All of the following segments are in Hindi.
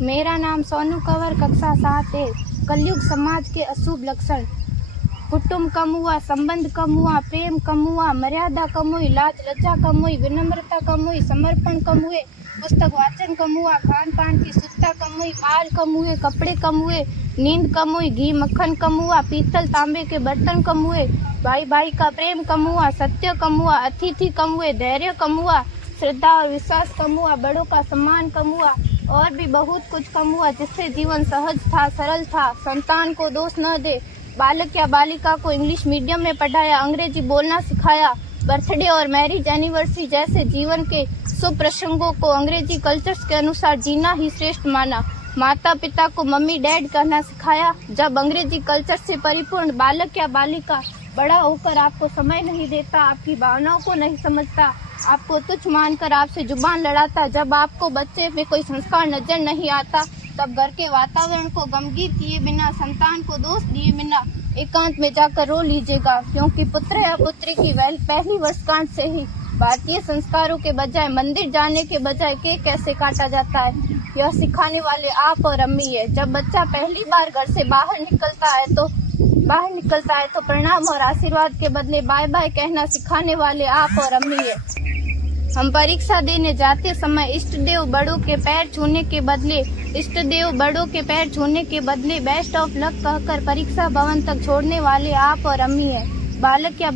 मेरा नाम सोनू कंवर, कक्षा 7 है। कलयुग समाज के अशुभ लक्षण। कुटुंब कम हुआ, संबंध कम हुआ, प्रेम कम हुआ, मर्यादा कम हुई, लाज लज्जा कम हुई, विनम्रता कम हुई, समर्पण कम हुए, पुस्तक वाचन कम हुआ, खान पान की शुद्धता कम हुई, बाल कम हुए, कपड़े कम हुए, नींद कम हुई, घी मक्खन कम हुआ, पीतल तांबे के बर्तन कम हुए, भाई भाई का प्रेम कम हुआ, सत्य कम हुआ, अतिथि कम हुए, धैर्य कम हुआ, श्रद्धा और विश्वास कम हुआ, बड़ों का सम्मान कम हुआ और भी बहुत कुछ कम हुआ जिससे जीवन सहज था, सरल था। संतान को दोष न दे। बालक या बालिका को इंग्लिश मीडियम में पढ़ाया, अंग्रेजी बोलना सिखाया, बर्थडे और मैरिज एनिवर्सरी जैसे जीवन के शुभ प्रसंगों को अंग्रेजी कल्चर्स के अनुसार जीना ही श्रेष्ठ माना। माता पिता को मम्मी डैड कहना सिखाया। जब अंग्रेजी कल्चर से परिपूर्ण बालक या बालिका बड़ा होकर आपको समय नहीं देता, आपकी भावनाओं को नहीं समझता, आपको तुच्छ मानकर आपसे जुबान लड़ाता, जब आपको बच्चे में कोई संस्कार नजर नहीं आता, तब घर के वातावरण को गमगीन किए बिना, संतान को दोष दिए बिना एकांत में जाकर रो लीजिएगा, क्योंकि पुत्र या पुत्री की पहली वर्षगांठ से ही भारतीय संस्कारों के बजाय, मंदिर जाने के बजाय केक कैसे काटा जाता है, यह सिखाने वाले आप और अम्मी है। जब बच्चा पहली बार घर से बाहर निकलता है तो प्रणाम और आशीर्वाद के बदले बाय बाय कहना सिखाने वाले आप और अम्मी है। हम परीक्षा देने जाते समय इष्ट देव बड़ों के पैर छूने के बदले बेस्ट ऑफ लक कहकर परीक्षा भवन तक छोड़ने वाले आप और अम्मी है। बालक या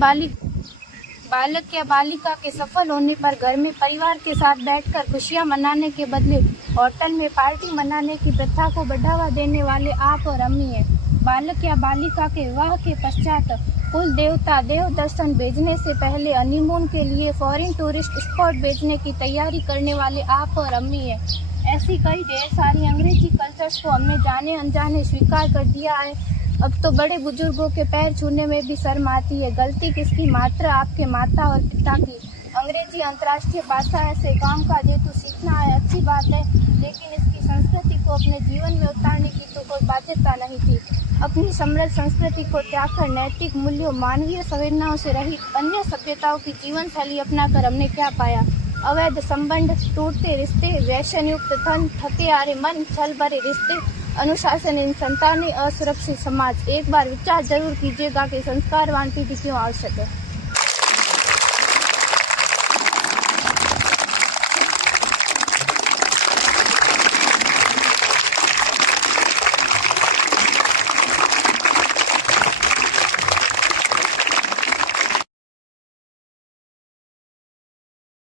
बालिका के सफल होने पर घर में परिवार के साथ बैठकर खुशियां मनाने के बदले होटल में पार्टी मनाने की प्रथा को बढ़ावा देने वाले आप और अम्मी है। बालक या बालिका के विवाह के पश्चात कुल देवता देव दर्शन भेजने से पहले हनीमून के लिए फॉरेन टूरिस्ट स्पॉट भेजने की तैयारी करने वाले आप और अम्मी है। ऐसी कई ढेर सारी अंग्रेजी कल्चर्स को हमने जाने अनजाने स्वीकार कर दिया है। अब तो बड़े बुजुर्गों के पैर छूने में भी शर्म आती है। गलती किसकी? मात्र आपके माता और पिता की। अंग्रेजी अंतर्राष्ट्रीय भाषा है से काम काज हेतु सीखना है, अच्छी बात है, लेकिन इसकी संस्कृति को अपने जीवन में उतारने की तो कोई बाध्यता नहीं थी। अपनी समृद्ध संस्कृति को त्यागकर नैतिक मूल्यों, मानवीय संवेदनाओं से रहित अन्य सभ्यताओं की जीवन शैली अपनाकर हमने क्या पाया? अवैध संबंध, टूटते रिश्ते, व्यसन युक्त धन, थके हारे मन, छल भरे रिश्ते, अनुशासनहीन संतानें, असुरक्षित समाज। एक बार विचार जरूर कीजिएगा कि संस्कारवान पीढ़ी क्यों आवश्यक है।